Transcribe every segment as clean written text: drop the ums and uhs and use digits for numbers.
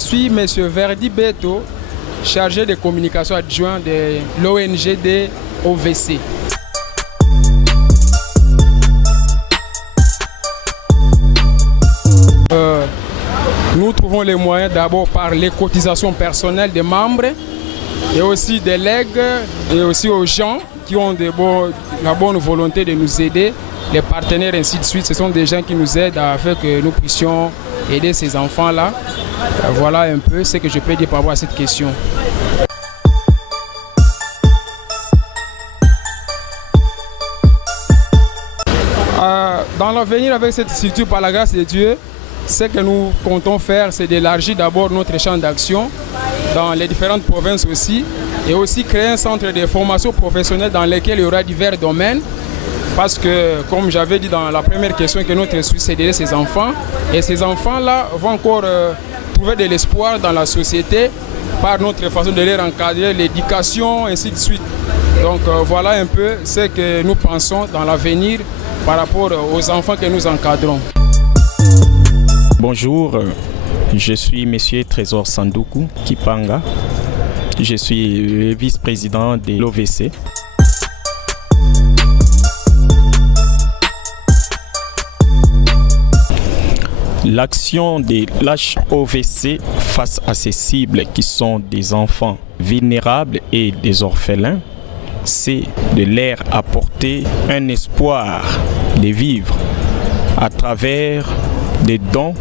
suis M. Verdi Beto, chargé de communication adjoint de l'ONG de OVC. Nous trouvons les moyens d'abord par les cotisations personnelles des membres et aussi des legs et aussi aux gens qui ont la bonne volonté de nous aider, les partenaires ainsi de suite. Ce sont des gens qui nous aident afin que nous puissions aider ces enfants-là. Voilà un peu ce que je peux dire par rapport à cette question. Dans l'avenir, avec cette structure, par la grâce de Dieu, ce que nous comptons faire, c'est d'élargir d'abord notre champ d'action dans les différentes provinces aussi, et aussi créer un centre de formation professionnelle dans lequel il y aura divers domaines. Parce que, comme j'avais dit dans la première question, que notre souci, c'est d'aider ces enfants. Et ces enfants-là vont encore trouver de l'espoir dans la société par notre façon de les encadrer, l'éducation, ainsi de suite. Donc voilà un peu ce que nous pensons dans l'avenir par rapport aux enfants que nous encadrons. Bonjour, je suis M. Trésor Sandoukou Kipanga. Je suis le vice-président de l'OVC. L'action de l'HOVC face à ces cibles qui sont des enfants vulnérables et des orphelins, c'est de leur apporter un espoir de vivre à travers des dons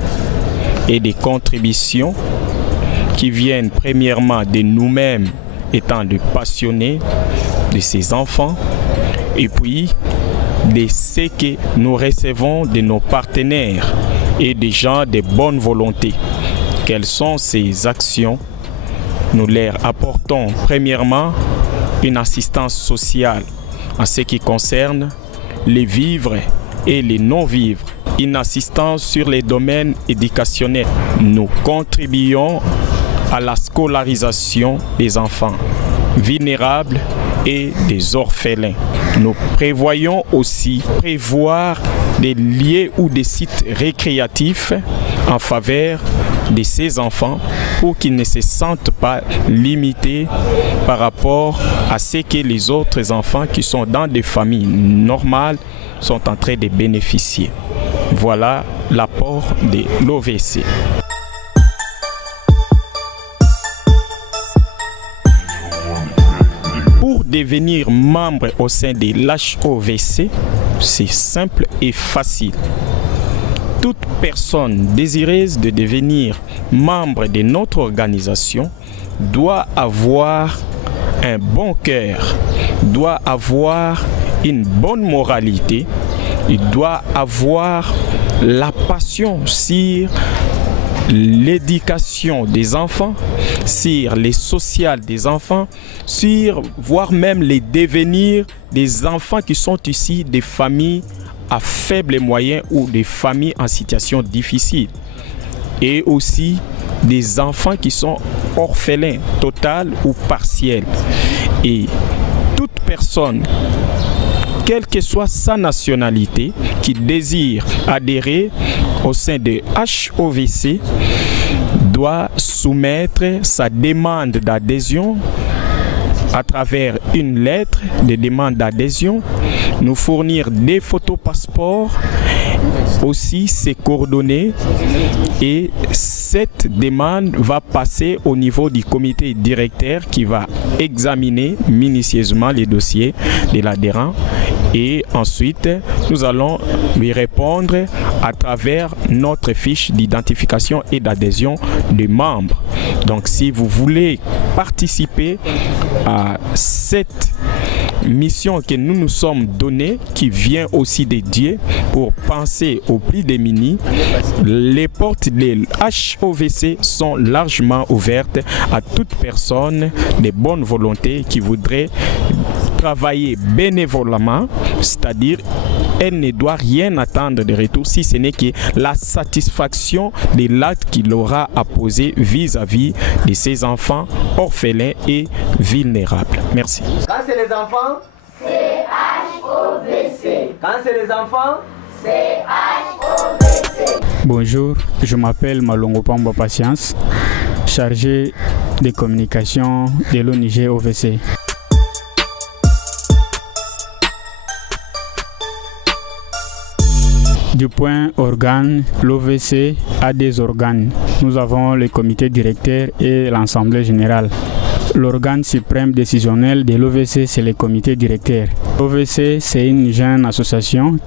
et des contributions qui viennent premièrement de nous-mêmes étant des passionnés de ces enfants et puis de ce que nous recevons de nos partenaires et des gens de bonne volonté. Quelles sont ces actions? Nous leur apportons premièrement une assistance sociale en ce qui concerne les vivres et les non-vivres, une assistance sur les domaines éducationnels. Nous contribuons à la scolarisation des enfants vulnérables et des orphelins. Nous prévoyons aussi des lieux ou des sites récréatifs en faveur de ces enfants pour qu'ils ne se sentent pas limités par rapport à ce que les autres enfants qui sont dans des familles normales sont en train de bénéficier. Voilà l'apport de l'OVC. Pour devenir membre au sein de l'HOVC, c'est simple et facile. Toute personne désireuse de devenir membre de notre organisation doit avoir un bon cœur, doit avoir une bonne moralité, il doit avoir la passion sur l'éducation des enfants, sur les sociales des enfants, sur voire même les devenirs des enfants qui sont ici des familles à faibles moyens ou des familles en situation difficile. Et aussi des enfants qui sont orphelins, total ou partiel. Et toute personne, quelle que soit sa nationalité, qui désire adhérer au sein de HOVC, doit soumettre sa demande d'adhésion à travers une lettre de demande d'adhésion, nous fournir des photos passeports, aussi ses coordonnées, et cette demande va passer au niveau du comité directeur qui va examiner minutieusement les dossiers de l'adhérent et ensuite nous allons lui répondre à travers notre fiche d'identification et d'adhésion des membres. Donc si vous voulez participer à cette mission que nous nous sommes donnée, qui vient aussi des dieux pour penser aux plus démunis, les portes de HOVC sont largement ouvertes à toute personne de bonne volonté qui voudrait travailler bénévolement, c'est-à-dire elle ne doit rien attendre de retour si ce n'est que la satisfaction de l'acte qu'il aura à poser vis-à-vis de ses enfants orphelins et vulnérables. Merci. Quand c'est les enfants, c'est HOVC. Quand c'est les enfants, c'est HOVC. Bonjour, je m'appelle Malongo Pamba Patience, chargé de communication de l'ONG OVC. Du point organe, l'OVC a des organes. Nous avons le comité directeur et l'assemblée générale. L'organe suprême décisionnel de l'OVC, c'est le comité directeur. L'OVC, c'est une jeune association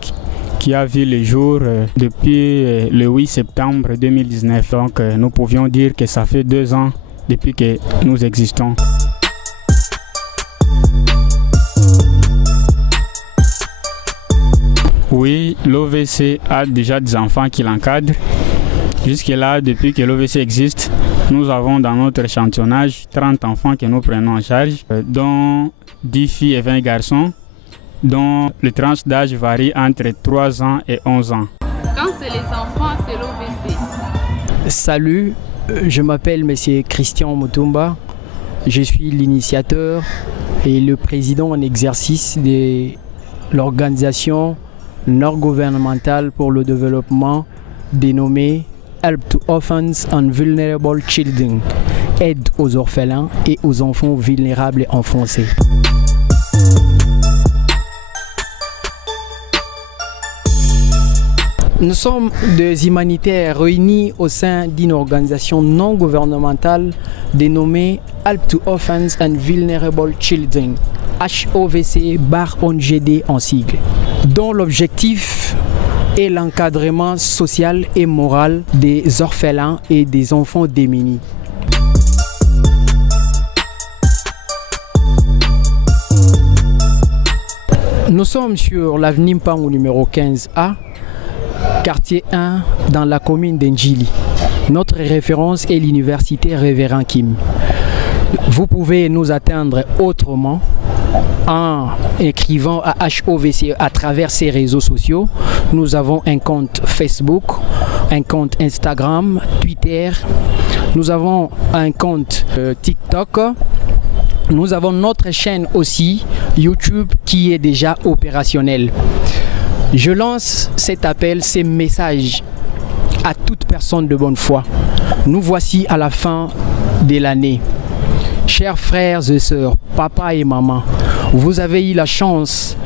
qui a vu le jour depuis le 8 septembre 2019. Donc nous pouvions dire que ça fait 2 ans depuis que nous existons. Oui, l'OVC a déjà des enfants qui l'encadrent. Jusque-là, depuis que l'OVC existe, nous avons dans notre échantillonnage 30 enfants que nous prenons en charge, dont 10 filles et 20 garçons, dont les tranches d'âge varient entre 3 ans et 11 ans. Quand c'est les enfants, c'est l'OVC. Salut, je m'appelle M. Christian Mutumba. Je suis l'initiateur et le président en exercice de l'organisation non-gouvernementale pour le développement dénommée Help to Orphans and Vulnerable Children, aide aux orphelins et aux enfants vulnérables en français. Nous sommes des humanitaires réunis au sein d'une organisation non gouvernementale dénommée Help to Orphans and Vulnerable Children, HOVC/ONGD en sigle, dont l'objectif est l'encadrement social et moral des orphelins et des enfants démunis. Nous sommes sur l'avenue Mpangu numéro 15A, quartier 1, dans la commune d'Ndjili. Notre référence est l'université Révérend Kim. Vous pouvez nous atteindre autrement en écrivant à HOVC à travers ces réseaux sociaux. Nous avons un compte Facebook, un compte Instagram, Twitter. Nous avons un compte TikTok. Nous avons notre chaîne aussi, YouTube, qui est déjà opérationnelle. Je lance cet appel, ces messages à toute personne de bonne foi. Nous voici à la fin de l'année. Chers frères et sœurs, papa et maman, vous avez eu la chance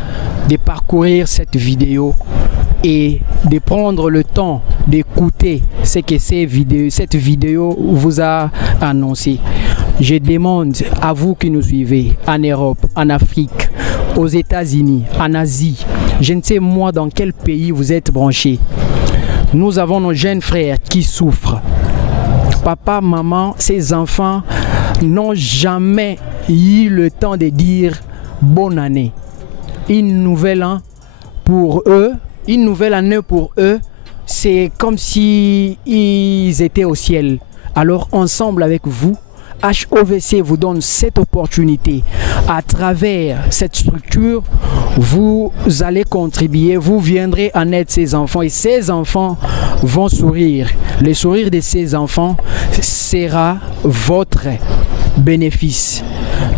de parcourir cette vidéo et de prendre le temps d'écouter ce que cette vidéo vous a annoncé. Je demande à vous qui nous suivez en Europe, en Afrique, aux États-Unis, en Asie, je ne sais moi dans quel pays vous êtes branchés. Nous avons nos jeunes frères qui souffrent. Papa, maman, ces enfants n'ont jamais eu le temps de dire bonne année. Une nouvelle année pour eux, c'est comme s'ils étaient au ciel. Alors ensemble avec vous, HOVC vous donne cette opportunité. À travers cette structure, vous allez contribuer, vous viendrez en aide ces enfants et ces enfants vont sourire. Le sourire de ces enfants sera votre bénéfice.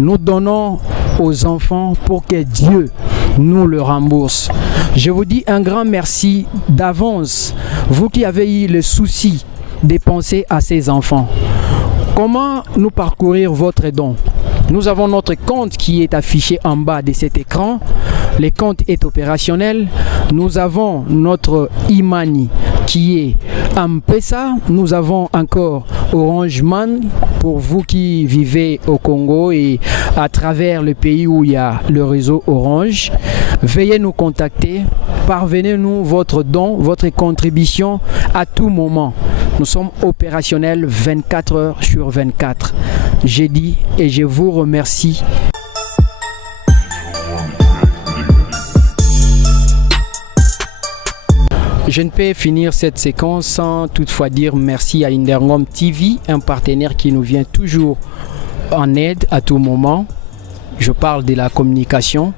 Nous donnons aux enfants pour que Dieu nous le rembourse. Je vous dis un grand merci d'avance, vous qui avez eu le souci de penser à ces enfants. Comment nous parcourir votre don? Nous avons notre compte qui est affiché en bas de cet écran. Le compte est opérationnel. Nous avons notre Imani qui est M-Pesa. Nous avons encore Orange Man pour vous qui vivez au Congo et à travers le pays où il y a le réseau Orange. Veuillez nous contacter. Parvenez-nous votre don, votre contribution à tout moment. Nous sommes opérationnels 24 heures sur 24. J'ai dit et je vous remercie. Je ne peux finir cette séquence sans toutefois dire merci à Inderngom TV, un partenaire qui nous vient toujours en aide à tout moment. Je parle de la communication.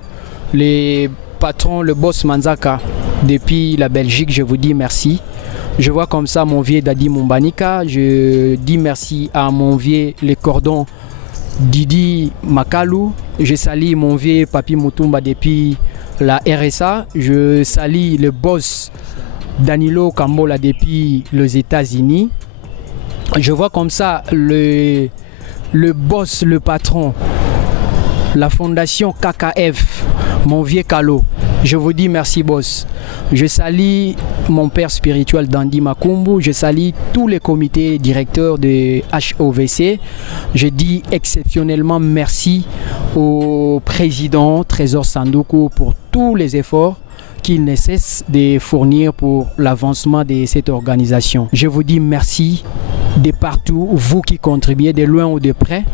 Les patrons, le boss Manzaka, depuis la Belgique, je vous dis merci. Je vois comme ça mon vieux Dadi Mumbanika. Je dis merci à mon vieux Le Cordon Didi Makalou. Je salue mon vieux Papi Mutumba depuis la RSA. Je salue le boss Danilo Kambola depuis les États-Unis. Je vois comme ça le boss, le patron, la fondation KKF, mon vieux Kalo. Je vous dis merci boss. Je salue mon père spirituel Dandy Makumbu. Je salue tous les comités directeurs de HOVC. Je dis exceptionnellement merci au président Trésor Sandoku pour tous les efforts qu'il ne cesse de fournir pour l'avancement de cette organisation. Je vous dis merci de partout, vous qui contribuez de loin ou de près.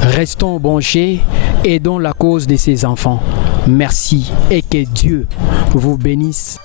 Restons branchés, aidons la cause de ces enfants. Merci et que Dieu vous bénisse.